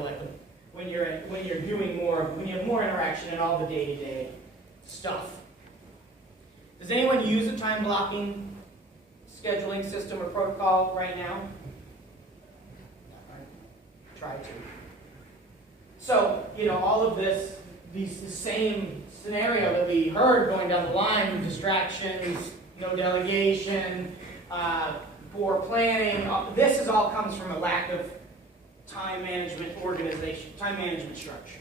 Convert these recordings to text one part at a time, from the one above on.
schedule it when you're doing more, when you have more interaction in all the day-to-day stuff. Does anyone use a time blocking scheduling system or protocol right now? Try to. So, all of this, the same scenario that we heard going down the line, distractions, no delegation, poor planning, this all comes from a lack of time management organization, time management structure.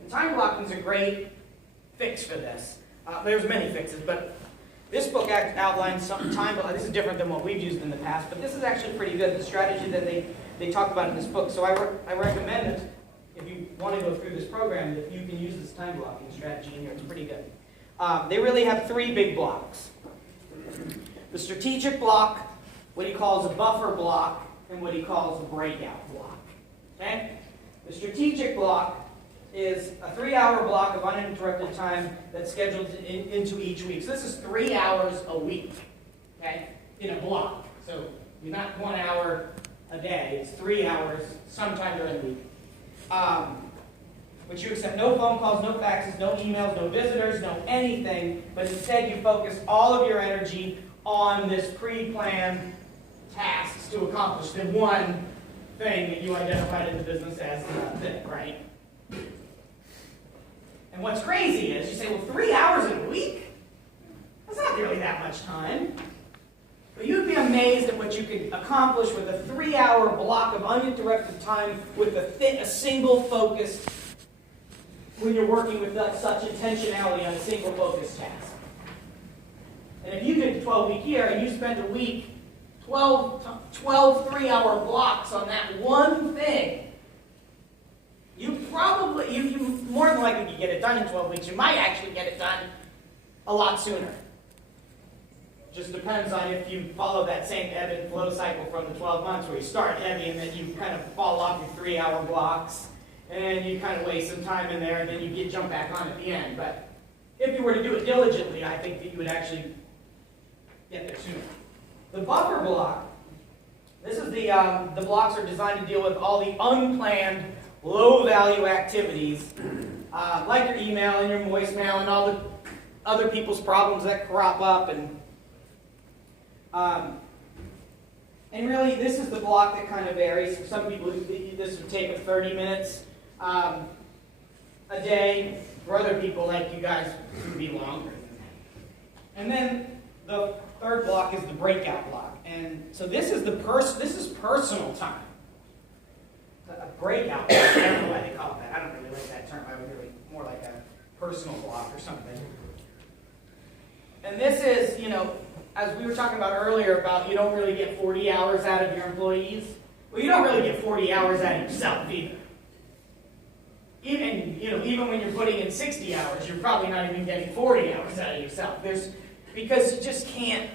And time blocking is a great fix for this. There's many fixes, but this book outlines some time blocking. This is different than what we've used in the past, but this is actually pretty good, the strategy that they talk about in this book. So I recommend it, if you want to go through this program, that you can use this time blocking strategy in here. It's pretty good. They really have three big blocks. The strategic block, what he calls a buffer block, and what he calls a breakout block. Okay? The strategic block is a 3-hour block of uninterrupted time that's scheduled into each week. So this is 3 hours a week, okay, in a block. So you're not 1 hour a day. It's 3 hours sometime during the week. Which you accept no phone calls, no faxes, no emails, no visitors, no anything, but instead you focus all of your energy on this pre-planned tasks to accomplish the one thing that you identified in the business as the thing, right? And what's crazy is you say, well, 3 hours a week? That's not really that much time. But you'd be amazed at what you could accomplish with a 3-hour block of uninterrupted time with a single focus when you're working with such intentionality on a single focused task. And if you did a 12-week year and you spent a week, 12 3-hour blocks on that one thing, you more than likely could get it done in 12 weeks. You might actually get it done a lot sooner. Just depends on if you follow that same ebb and flow cycle from the 12 months where you start heavy and then you kind of fall off your 3-hour blocks and you kind of waste some time in there and then you jump back on at the end. But if you were to do it diligently, I think that you would actually get there sooner. The buffer block, this is the blocks are designed to deal with all the unplanned, low-value activities, like your email and your voicemail and all the other people's problems that crop up. And really, this is the block that kind of varies. For some people, this would take 30 minutes a day. For other people, like you guys, it would be longer than that. And then the third block is the breakout block. And so this is this is personal time. A breakout block, I don't know why they call it that. I don't really like that term. I would really more like a personal block or something. And this is, as we were talking about earlier about you don't really get 40 hours out of your employees. Well, you don't really get 40 hours out of yourself either. Even when you're putting in 60 hours, you're probably not even getting 40 hours out of yourself. Because you just can't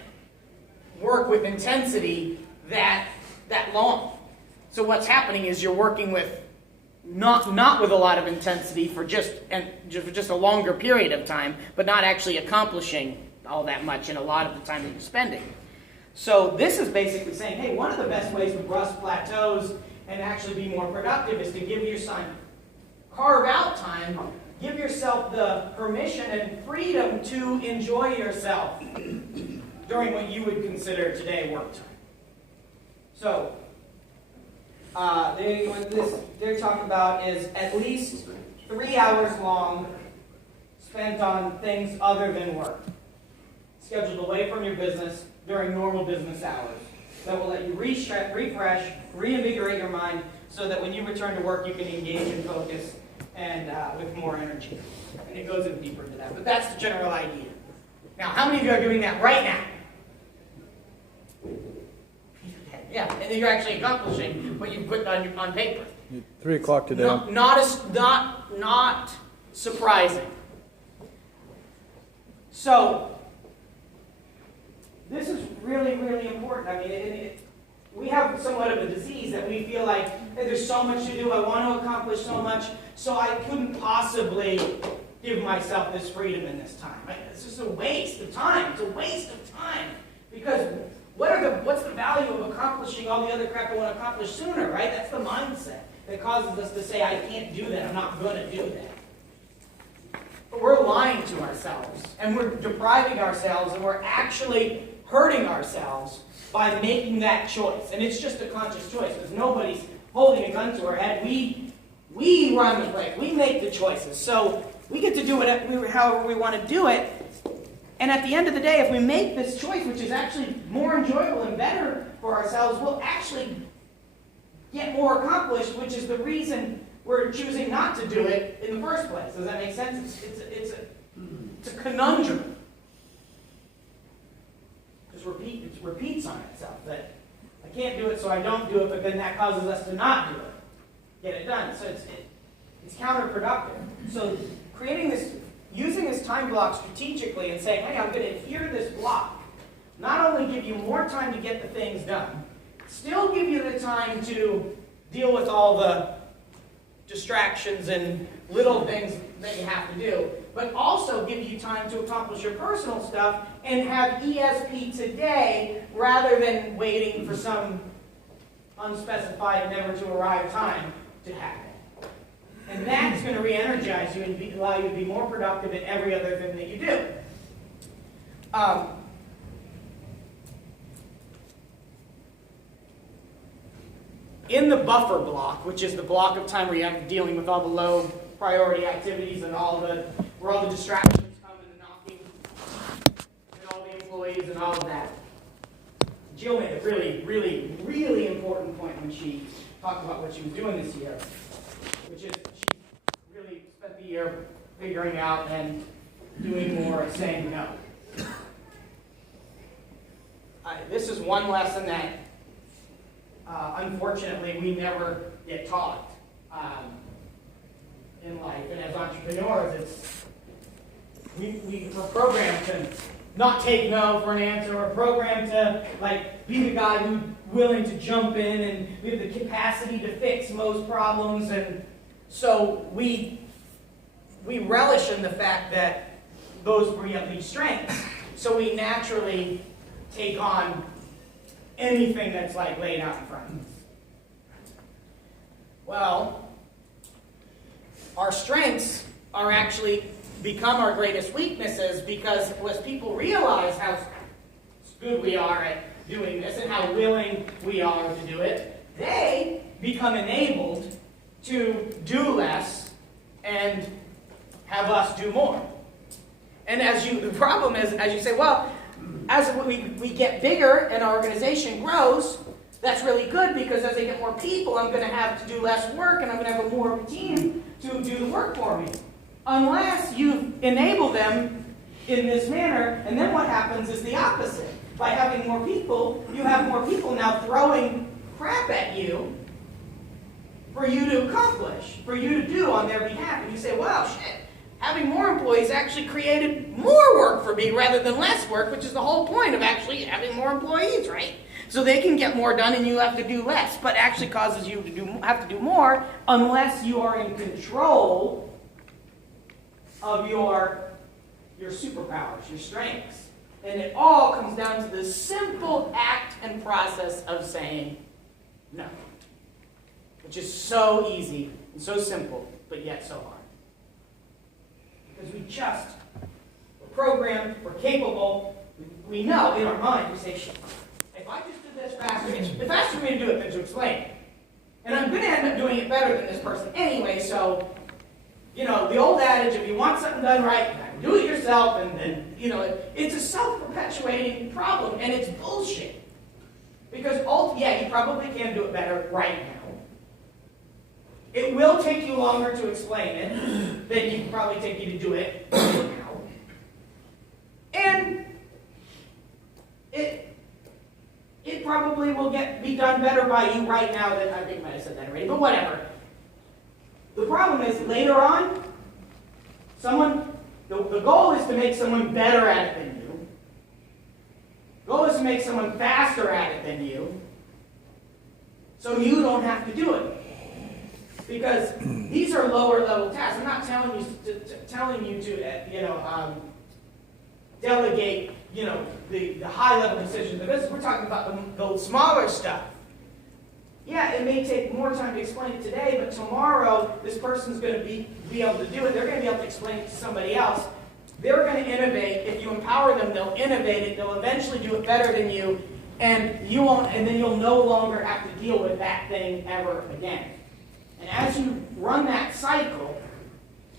work with intensity that long. So what's happening is you're working with not with a lot of intensity for just a longer period of time, but not actually accomplishing all that much in a lot of the time that you're spending. So this is basically saying, hey, one of the best ways to bust plateaus and actually be more productive is to carve out time, give yourself the permission and freedom to enjoy yourself during what you would consider today work time. So what they're talking about is at least 3 hours long spent on things other than work, scheduled away from your business during normal business hours. That will let you refresh, reinvigorate your mind so that when you return to work, you can engage and focus and with more energy. And it goes in deeper into that. But that's the general idea. Now, how many of you are doing that right now? Yeah, and you're actually accomplishing what you put on paper. 3 o'clock today. Not surprising. So, this is really, really important. I mean, we have somewhat of a disease that we feel like, hey, there's so much to do, I want to accomplish so much, so I couldn't possibly give myself this freedom in this time. It's just a waste of time. It's a waste of time. Because what's the value of accomplishing all the other crap I want to accomplish sooner, right? That's the mindset. that causes us to say, I can't do that, I'm not going to do that. But we're lying to ourselves, and we're depriving ourselves, and we're actually hurting ourselves by making that choice. And it's just a conscious choice, because nobody's holding a gun to our head. We run the place. We make the choices. So we get to do it however we want to do it. And at the end of the day, if we make this choice, which is actually more enjoyable and better for ourselves, we'll actually get more accomplished, which is the reason we're choosing not to do it in the first place. Does that make sense? It's a conundrum. It repeats on itself, that I can't do it, so I don't do it, but then that causes us to not do it. Get it done. So it's counterproductive. So using this time block strategically and saying, hey, I'm going to adhere to this block, not only give you more time to get the things done, still give you the time to deal with all the distractions and little things that you have to do, but also give you time to accomplish your personal stuff and have ESP today rather than waiting for some unspecified, never-to-arrive time to happen. And that's going to re-energize you and allow you to be more productive in every other thing that you do. In the buffer block, which is the block of time where you're dealing with all the low priority activities and where all the distractions come and the knocking and all the employees and all of that, Jill made a really, really, really important point when she talked about what she was doing this year, which is she really spent the year figuring out and doing more and saying no. This is one lesson that unfortunately we never get taught in life. And as entrepreneurs, we're programmed to not take no for an answer, or programmed to be the guy who's willing to jump in, and we have the capacity to fix most problems, and so we relish in the fact that those bring up these strengths. So we naturally take on anything that's laid out in front of us. Well, our strengths are actually become our greatest weaknesses, because as people realize how good we are at doing this and how willing we are to do it, they become enabled to do less and have us do more. And the problem is, as you say, well, as we get bigger and our organization grows, that's really good, because as I get more people, I'm going to have to do less work, and I'm going to have more of a team to do the work for me. Unless you enable them in this manner, and then what happens is the opposite. By having more people, you have more people now throwing crap at you for you to accomplish, for you to do on their behalf. And you say, well, shit, having more employees actually created more work for me rather than less work, which is the whole point of actually having more employees, right? So they can get more done and you have to do less, but actually causes you to have to do more unless you are in control of your superpowers, your strengths. And it all comes down to the simple act and process of saying no, which is so easy and so simple, but yet so hard. Because we're programmed, we're capable, we know in our mind, we say, shit, if I just did this faster, it's faster for me to do it than to explain it. And I'm going to end up doing it better than this person anyway, so, the old adage, if you want something done right, do it yourself, and it's a self-perpetuating problem, and it's bullshit. Because, you probably can do it better right now. It will take you longer to explain it than it can probably take you to do it right now. And it probably will be done better by you right now than, I think I might have said that already, but whatever. The problem is, later on, the goal is to make someone better at it than you. The goal is to make someone faster at it than you, so you don't have to do it. Because these are lower level tasks. I'm not telling you to delegate, the high level decisions of business. We're talking about the smaller stuff. yeah, it may take more time to explain it today, but tomorrow this person's going to be able to do it. They're going to be able to explain it to somebody else. They're going to innovate. If you empower them, they'll innovate it. They'll eventually do it better than you, and you won't. And then you'll no longer have to deal with that thing ever again. And as you run that cycle,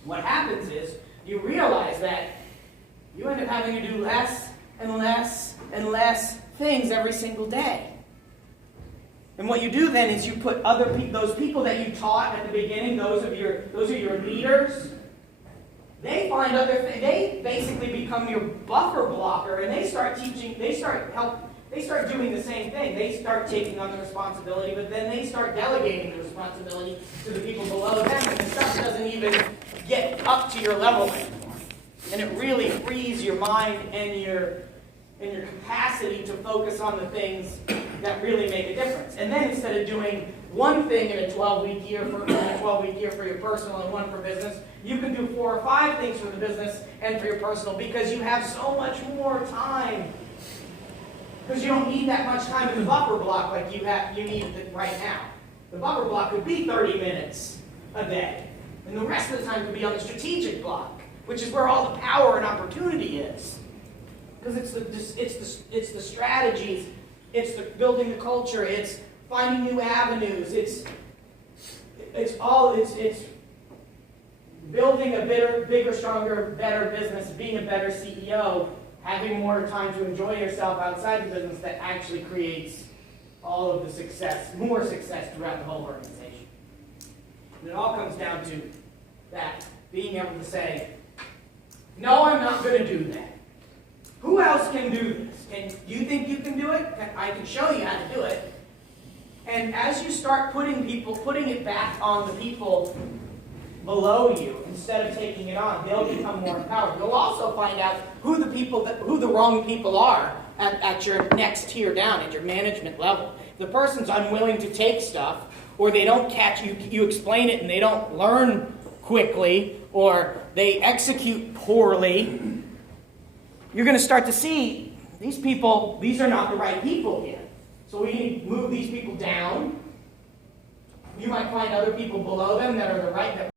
what happens is you realize that you end up having to do less and less and less things every single day. And what you do then is you put those people that you taught at the beginning, those are your leaders. They find other things. They basically become your buffer blocker, and they start teaching. They start doing the same thing. They start taking on the responsibility, but then they start delegating the responsibility to the people below them, and the stuff doesn't even get up to your level anymore. And it really frees your mind and your capacity to focus on the things that really make a difference. And then instead of doing one thing in a 12-week year for your personal and one for business, you can do 4 or 5 things for the business and for your personal because you have so much more time. Because you don't need that much time in the buffer block like you need right now. The buffer block could be 30 minutes a day. And the rest of the time could be on the strategic block, which is where all the power and opportunity is. Because it's the strategies, it's the building the culture, it's finding new avenues, it's building a bigger, stronger, better business, being a better CEO, having more time to enjoy yourself outside the business that actually creates all of the success, more success throughout the whole organization. And it all comes down to that, being able to say, no, I'm not going to do that. Who else can do this? You think you can do it? I can show you how to do it. And as you start putting it back on the people below you, instead of taking it on, they'll become more empowered. You'll also find out who the wrong people are at your next tier down, at your management level. If the person's unwilling to take stuff, or they don't catch you explain it and they don't learn quickly, or they execute poorly, you're going to start to see these are not the right people here. So we need to move these people down. You might find other people below them that are the right, that